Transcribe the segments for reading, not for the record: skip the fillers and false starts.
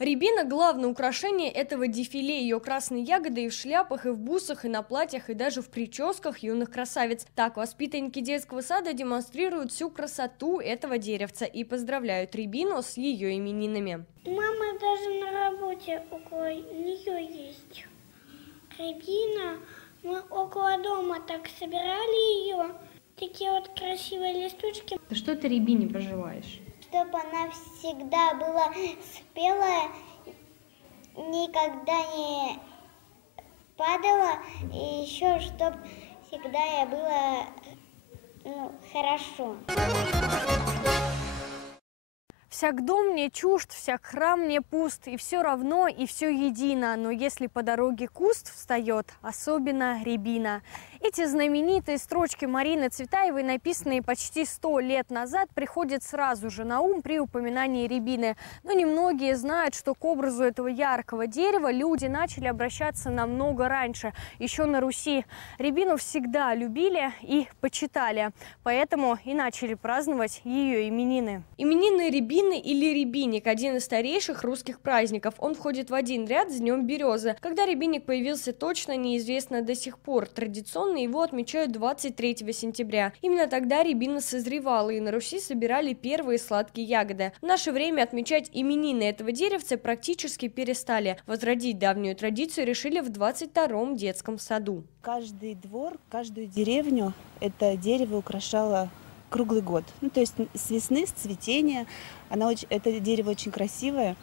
Рябина – главное украшение этого дефиле. Ее красные ягоды и в шляпах, и в бусах, и на платьях, и даже в прическах юных красавиц. Так воспитанники детского сада демонстрируют всю красоту этого деревца и поздравляют Рябину с ее именинами. Мама даже на работе около нее есть рябина. Мы около дома так собирали ее. Такие вот красивые листочки. Что ты Рябине пожелаешь? Чтобы она всегда была спелая, никогда не падала, и еще чтобы всегда я была хорошо. Всяк дом мне чужд, всяк храм мне пуст, и все равно, и все едино. Но если по дороге куст встает, особенно рябина. Эти знаменитые строчки Марины Цветаевой, написанные почти 100 лет назад, приходят сразу же на ум при упоминании рябины. Но немногие знают, что к образу этого яркого дерева люди начали обращаться намного раньше, еще на Руси. Рябину всегда любили и почитали, поэтому и начали праздновать ее именины. Именины рябины или рябинник – один из старейших русских праздников. Он входит в один ряд с Днем Березы. Когда рябинник появился, точно неизвестно до сих пор. Традиционно его отмечают 23 сентября. Именно тогда рябина созревала, и на Руси собирали первые сладкие ягоды. В наше время отмечать именины этого деревца практически перестали. Возродить давнюю традицию решили в 22-м детском саду. Каждый двор, каждую деревню это дерево украшало круглый год. То есть с весны, с цветения. Это дерево очень красивое,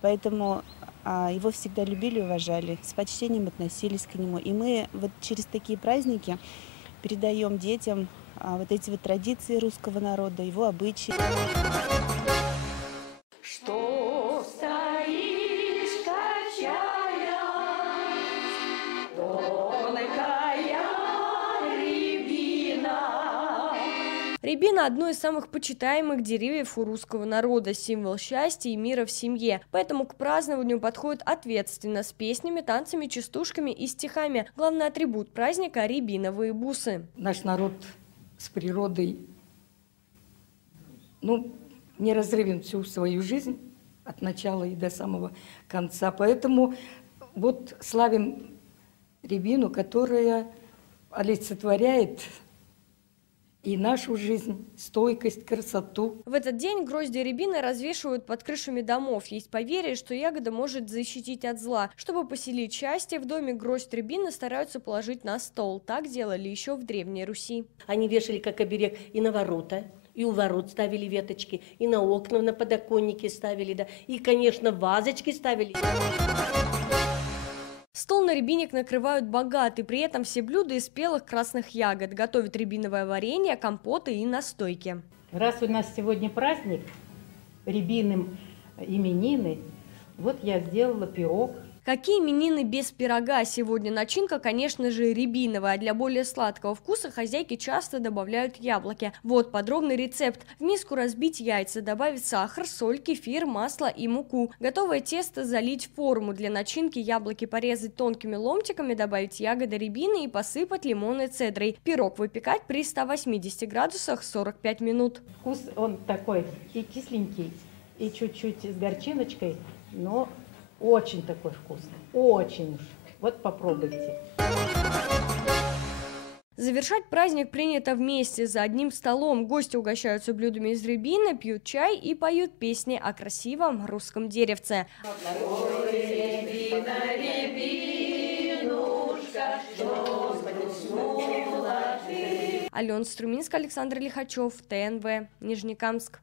поэтому его всегда любили и уважали, с почтением относились к нему. И мы вот через такие праздники передаем детям вот эти вот традиции русского народа, его обычаи. Что стоишь, качая, тонкая рябина. Рябина – одно из самых почитаемых деревьев у русского народа, символ счастья и мира в семье. Поэтому к празднованию подходят ответственно, с песнями, танцами, частушками и стихами. Главный атрибут праздника – рябиновые бусы. Наш народ с природой, неразрывен всю свою жизнь от начала и до самого конца. Поэтому вот славим рябину, которая олицетворяет и нашу жизнь, стойкость, красоту. В этот день грозди рябины развешивают под крышами домов. Есть поверье, что ягода может защитить от зла. Чтобы поселить счастье, в доме гроздь рябины стараются положить на стол. Так делали еще в Древней Руси. Они вешали как оберег и на ворота, и у ворот ставили веточки, и на окна, на подоконники ставили, да, и, конечно, вазочки ставили. Стол на рябинник накрывают богато, и при этом все блюда из спелых красных ягод. Готовят рябиновое варенье, компоты и настойки. Раз у нас сегодня праздник, рябиным именины, вот я сделала пирог. Какие именины без пирога? Сегодня начинка, конечно же, рябиновая. А для более сладкого вкуса хозяйки часто добавляют яблоки. Вот подробный рецепт. В миску разбить яйца, добавить сахар, соль, кефир, масло и муку. Готовое тесто залить в форму. Для начинки яблоки порезать тонкими ломтиками, добавить ягоды рябины и посыпать лимонной цедрой. Пирог выпекать при 180 градусах 45 минут. Вкус он такой и кисленький, и чуть-чуть с горчиночкой, но очень такой вкусный, очень уж. Вот попробуйте. Завершать праздник принято вместе, за одним столом. Гости угощаются блюдами из рябины, пьют чай и поют песни о красивом русском деревце. Алена Струминская, Александр Лихачев, ТНВ, Нижнекамск.